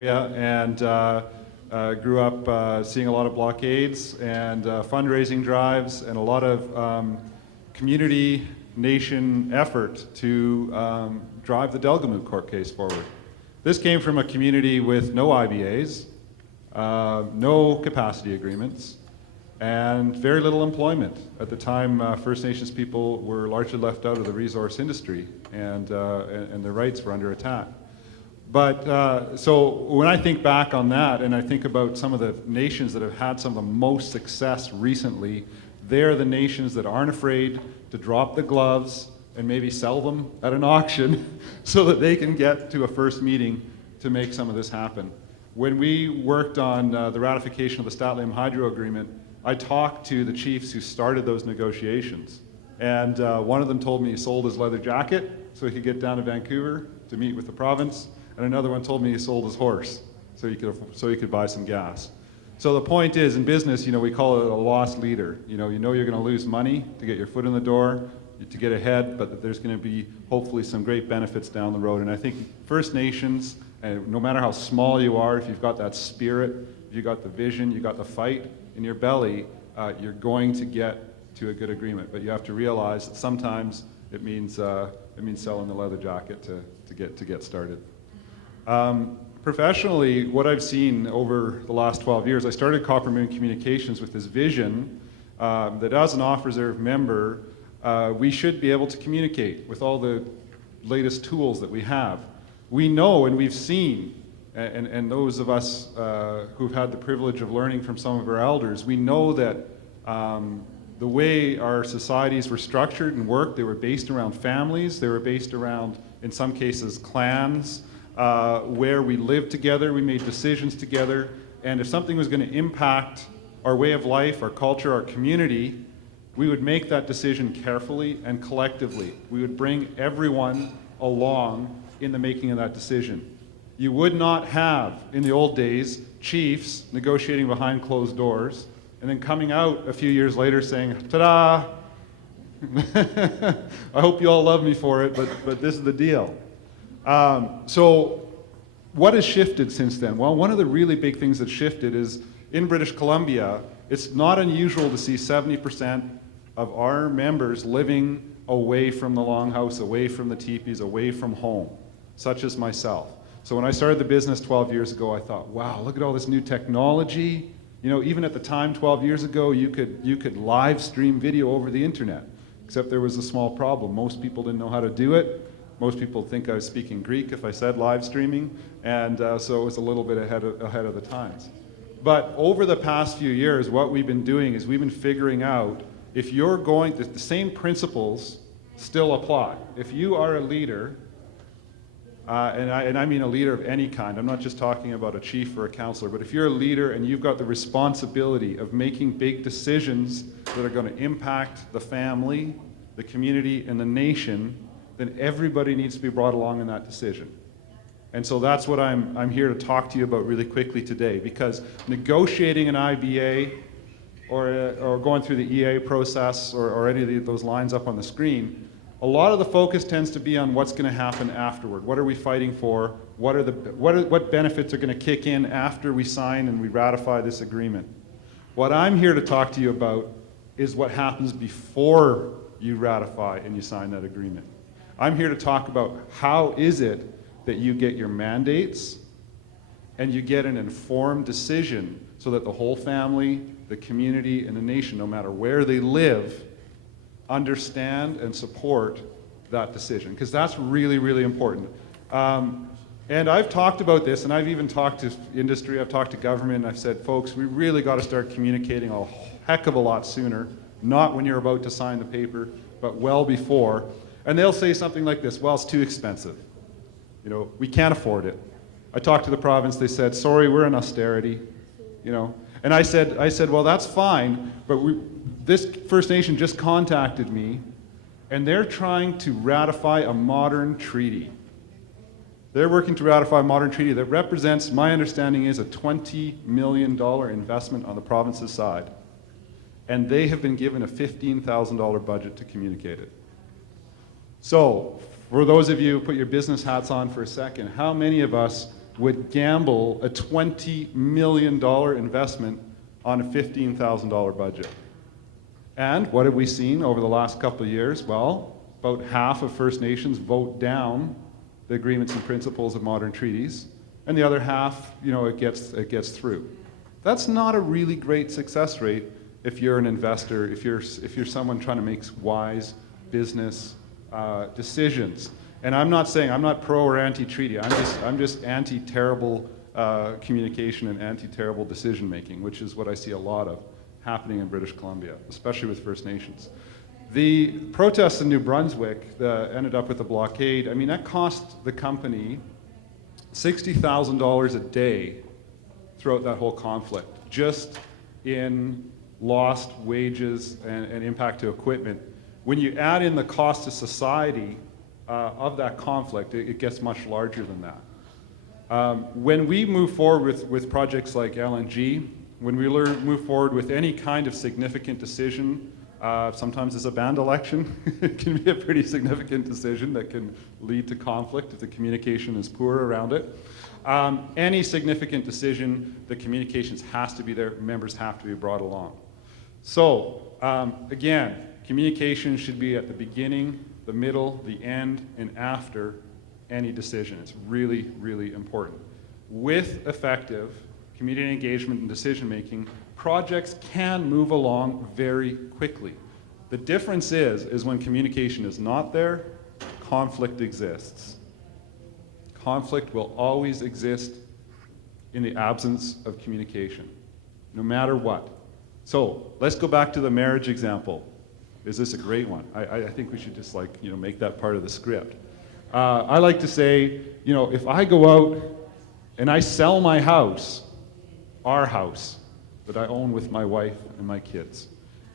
Yeah, and grew up seeing a lot of blockades and fundraising drives and a lot of community nation effort to drive the Delgamuukw court case forward. This came from a community with no IBAs, no capacity agreements, and very little employment. At the time, First Nations people were largely left out of the resource industry, and their rights were under attack. But so when I think back on that and I think about some of the nations that have had some of the most success recently, they're the nations that aren't afraid to drop the gloves and maybe sell them at an auction so that they can get to a first meeting to make some of this happen. When we worked on the ratification of the Statlium Hydro Agreement, I talked to the chiefs who started those negotiations. And one of them told me he sold his leather jacket so he could get down to Vancouver to meet with the province. And another one told me he sold his horse so he could buy some gas. So the point is, in business, we call it a lost leader. You know you're going to lose money to get your foot in the door, to get ahead, but there's going to be hopefully some great benefits down the road. And I think First Nations, no matter how small you are, if you've got that spirit, if you've got the vision, you've got the fight in your belly, you're going to get to a good agreement. But you have to realize that sometimes it means selling the leather jacket to get started. Professionally, what I've seen over the last 12 years, I started CopperMoon Communications with this vision that as an off-reserve member, we should be able to communicate with all the latest tools that we have. We know and we've seen, and those of us who've had the privilege of learning from some of our elders, we know that the way our societies were structured and worked, they were based around families, they were based around, in some cases, clans, where we lived together, we made decisions together, and if something was going to impact our way of life, our culture, our community, we would make that decision carefully and collectively. We would bring everyone along in the making of that decision. You would not have, in the old days, chiefs negotiating behind closed doors and then coming out a few years later saying, ta-da! I hope you all love me for it, but this is the deal. So what has shifted since then? Well, one of the really big things that shifted is in British Columbia, it's not unusual to see 70% of our members living away from the longhouse, away from the teepees, away from home, such as myself. So when I started the business 12 years ago, I thought, wow, look at all this new technology. Even at the time, 12 years ago, you could live stream video over the internet, except there was a small problem. Most people didn't know how to do it. Most people think I was speaking Greek if I said live streaming, and so it was a little bit ahead of the times. But over the past few years, what we've been doing is we've been figuring out if you're going, the same principles still apply. If you are a leader, and I mean a leader of any kind, I'm not just talking about a chief or a counselor, but if you're a leader and you've got the responsibility of making big decisions that are going to impact the family, the community, and the nation, then everybody needs to be brought along in that decision. And so that's what I'm here to talk to you about really quickly today, because negotiating an IBA or going through the EA process or any of those lines up on the screen, a lot of the focus tends to be on what's going to happen afterward. What are we fighting for? What benefits are going to kick in after we sign and we ratify this agreement? What I'm here to talk to you about is what happens before you ratify and you sign that agreement. I'm here to talk about how is it that you get your mandates and you get an informed decision so that the whole family, the community, and the nation, no matter where they live, understand and support that decision, because that's really, really important. And I've talked about this, and I've even talked to industry, I've talked to government, and I've said, folks, we really got to start communicating a heck of a lot sooner, not when you're about to sign the paper, but well before. And they'll say something like this, well, it's too expensive. We can't afford it. I talked to the province, they said, sorry, we're in austerity. And I said, well, that's fine, but this First Nation just contacted me, and they're trying to ratify a modern treaty. They're working to ratify a modern treaty that represents, my understanding is, a $20 million investment on the province's side. And they have been given a $15,000 budget to communicate it. So, for those of you, put your business hats on for a second, how many of us would gamble a $20 million investment on a $15,000 budget. And what have we seen over the last couple of years? Well, about half of First Nations vote down the agreements and principles of modern treaties, and the other half, it gets through. That's not a really great success rate if you're an investor, if you're someone trying to make wise business decisions. And I'm not saying I'm not pro or anti-treaty. I'm just anti-terrible communication and anti-terrible decision making, which is what I see a lot of happening in British Columbia, especially with First Nations. The protests in New Brunswick that ended up with a blockade, I mean, that cost the company $60,000 a day throughout that whole conflict, just in lost wages and impact to equipment. When you add in the cost to society of that conflict, it gets much larger than that. When we move forward with projects like LNG, when we move forward with any kind of significant decision, sometimes it's a band election. It can be a pretty significant decision that can lead to conflict if the communication is poor around it. Any significant decision, the communications has to be there, members have to be brought along. So, again, communication should be at the beginning, the middle, the end, and after any decision. It's really, really important. With effective community engagement and decision making, projects can move along very quickly. The difference is when communication is not there, conflict exists. Conflict will always exist in the absence of communication, no matter what. So let's go back to the marriage example. Is this a great one? I think we should just make that part of the script. I like to say, if I go out and I sell my house, our house that I own with my wife and my kids,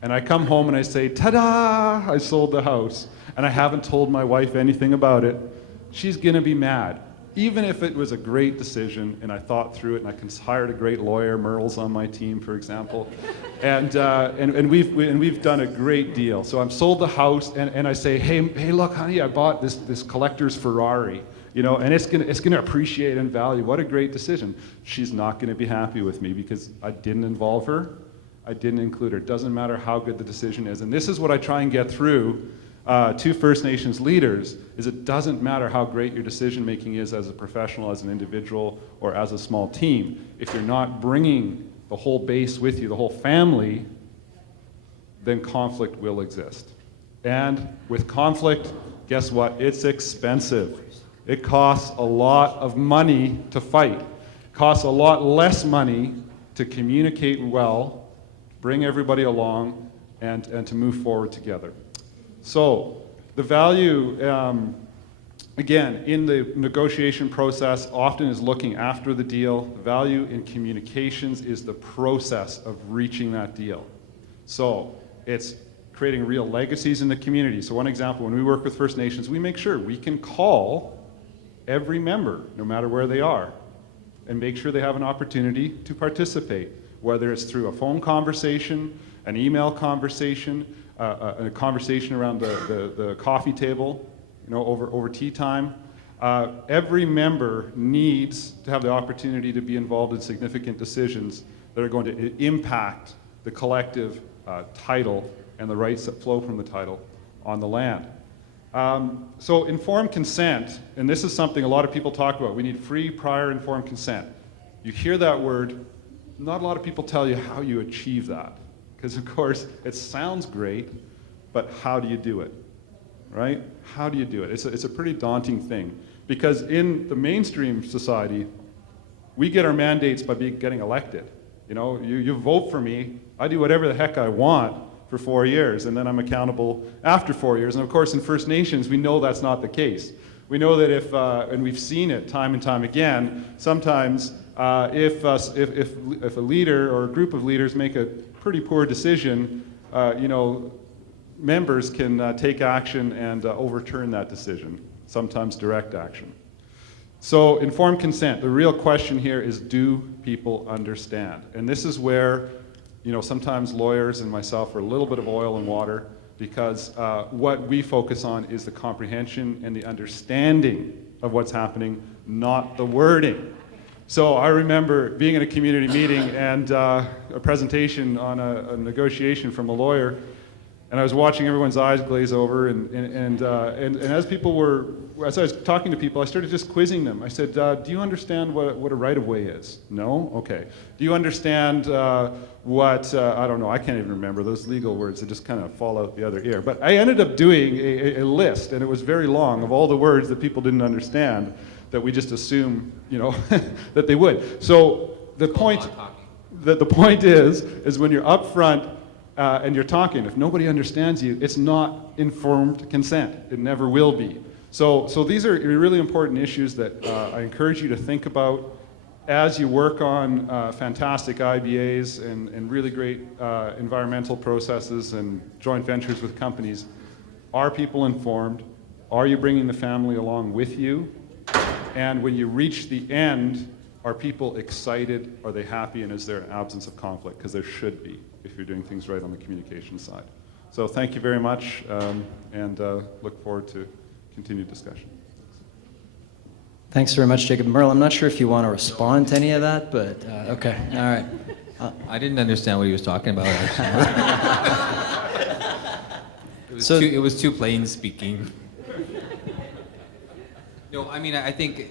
and I come home and I say, ta-da, I sold the house, and I haven't told my wife anything about it, she's gonna be mad. Even if it was a great decision and I thought through it and I hired a great lawyer, Merle's on my team, for example, and we've done a great deal. So I'm sold the house and I say, hey, look, honey, I bought this collector's Ferrari, and it's gonna appreciate in value. What a great decision. She's not gonna be happy with me because I didn't involve her, I didn't include her. It doesn't matter how good the decision is. And this is what I try and get through to First Nations leaders, is it doesn't matter how great your decision making is as a professional, as an individual, or as a small team. If you're not bringing the whole base with you, the whole family, then conflict will exist. And with conflict, guess what? It's expensive. It costs a lot of money to fight. It costs a lot less money to communicate well, bring everybody along, and to move forward together. So the value, again, in the negotiation process often is looking after the deal. The value in communications is the process of reaching that deal. So it's creating real legacies in the community. So one example, when we work with First Nations, we make sure we can call every member, no matter where they are, and make sure they have an opportunity to participate, whether it's through a phone conversation, an email conversation, a conversation around the coffee table, over tea time. Every member needs to have the opportunity to be involved in significant decisions that are going to impact the collective title and the rights that flow from the title on the land. So informed consent, and this is something a lot of people talk about. We need free, prior, informed consent. You hear that word, not a lot of people tell you how you achieve that. Because of course, it sounds great, but how do you do it, right? How do you do it? It's a pretty daunting thing. Because in the mainstream society, we get our mandates by getting elected. You vote for me, I do whatever the heck I want for 4 years, and then I'm accountable after 4 years. And of course, in First Nations, we know that's not the case. We know that if, and we've seen it time and time again, sometimes if a leader or a group of leaders make a pretty poor decision, members can take action and overturn that decision, sometimes direct action. So informed consent, the real question here is, do people understand? And this is where, sometimes lawyers and myself are a little bit of oil and water, because what we focus on is the comprehension and the understanding of what's happening, not the wording. So I remember being in a community meeting and a presentation on a negotiation from a lawyer, and I was watching everyone's eyes glaze over, and as I was talking to people, I started just quizzing them. I said, do you understand what a right-of-way is? No? Okay. Do you understand what, I don't know, I can't even remember those legal words, they just kind of fall out the other ear. But I ended up doing a list, and it was very long, of all the words that people didn't understand that we just assume, that they would. So the point is when you're up front, and you're talking, if nobody understands you, it's not informed consent. It never will be. So these are really important issues that I encourage you to think about as you work on fantastic IBAs and really great environmental processes and joint ventures with companies. Are people informed? Are you bringing the family along with you? And when you reach the end, are people excited? Are they happy? And is there an absence of conflict? Because there should be, if you're doing things right on the communication side. So thank you very much, and look forward to continued discussion. Thanks very much, Jacob. Merle, I'm not sure if you want to respond to any of that, but okay, all right. I didn't understand what he was talking about, actually. It was too plain speaking. No, I mean, I think